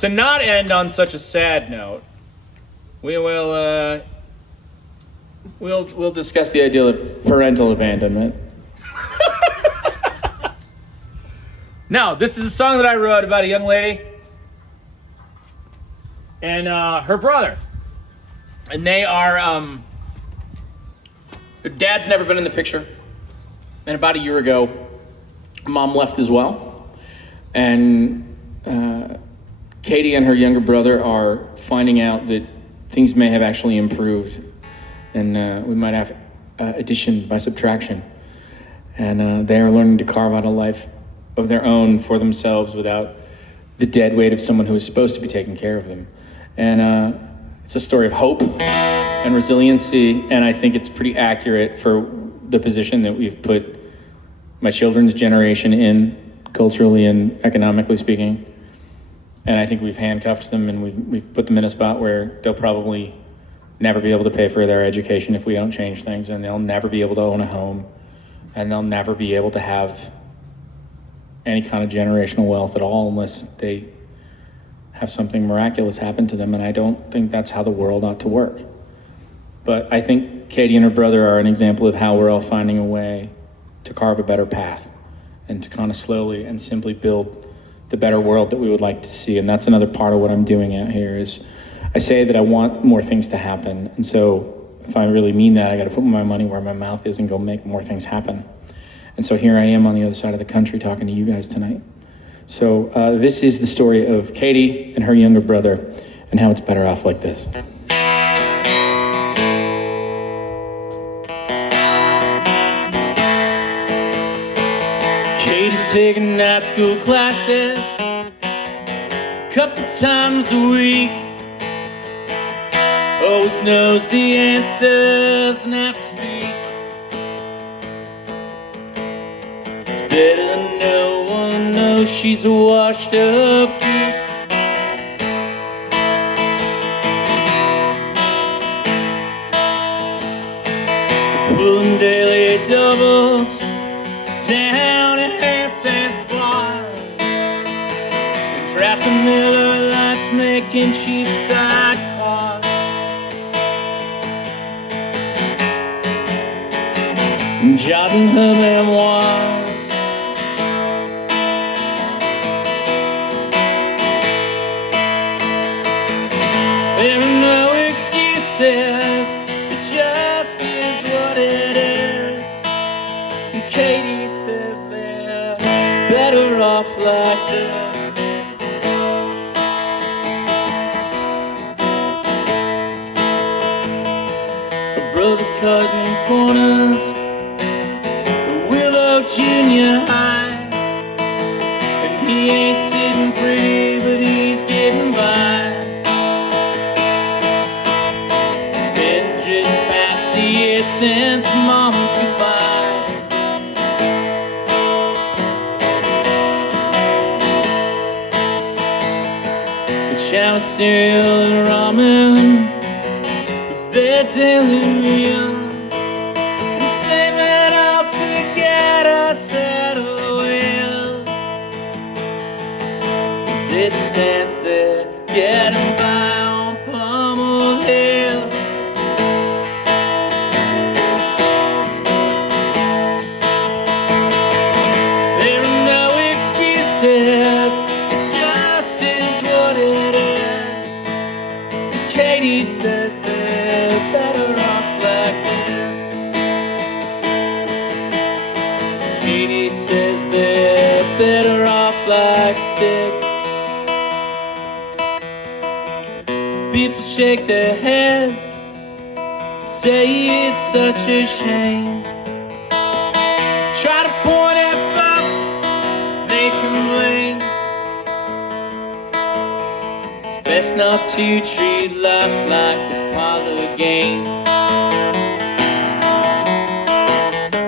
To not end on such a sad note, we will we'll discuss the idea of parental abandonment. Now, this is a song that I wrote about a young lady and her brother, and they are their dad's never been in the picture, and about a year ago, mom left as well, and Katie and her younger brother are finding out that things may have actually improved, and we might have addition by subtraction, and they are learning to carve out a life of their own for themselves without the dead weight of someone who is supposed to be taking care of them. And it's a story of hope and resiliency, and I think it's pretty accurate for the position that we've put my children's generation in, culturally and economically speaking. And I think we've handcuffed them, and we've put them in a spot where they'll probably never be able to pay for their education if we don't change things, and they'll never be able to own a home, and they'll never be able to have any kind of generational wealth at all unless they have something miraculous happen to them, and I don't think that's how the world ought to work. But I think Katie and her brother are an example of how we're all finding a way to carve a better path and to kind of slowly and simply build the better world that we would like to see. And that's another part of what I'm doing out here is I say that I want more things to happen. And so if I really mean that, I got to put my money where my mouth is and go make more things happen. And so here I am on the other side of the country talking to you guys tonight. So this is the story of Katie and her younger brother and how it's better off like this. Katie's taking night school classes a couple times a week. Always knows the answers, never speaks. It's better than no one knows she's a washed up geek. Pulling daily doubles down at Hansen's bar, and drafting Miller Lights, making cheap sidecars, and jotting her memoirs. There are no excuses, it just is what it is. And Katie says they're better off like this. Her brother's cutting corners at Willow Junior High, and he ain't sitting pretty, but he's getting by. It's been just past a year since mom's goodbye. Shower cereal and ramen with their daily meal, and save it up to get us out of the wheel. As it stands there getting by on Pummel Hill. There are no excuses, it just is what it is. Katie says they're better off like this. Katie says they're better off like this. People shake their heads, say it's such a shame. Try to point at folks they can blame. Best not to treat life like a parlor game.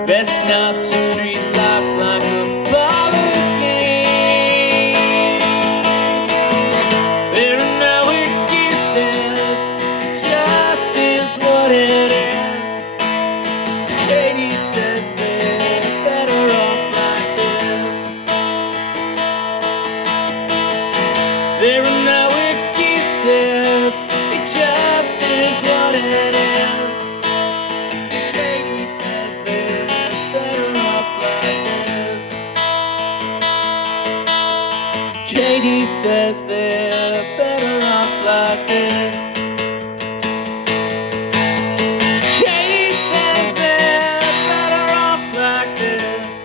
Best not to treat life like a parlor game. There are no excuses, it just is what it is. Katie says they're better off like this. There are no Katie says they're better off like this. Katie says they're better off like this.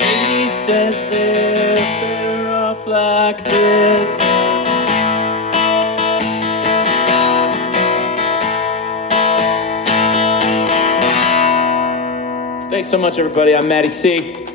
Katie says they're better off like this. Thanks so much, everybody. I'm Matty C.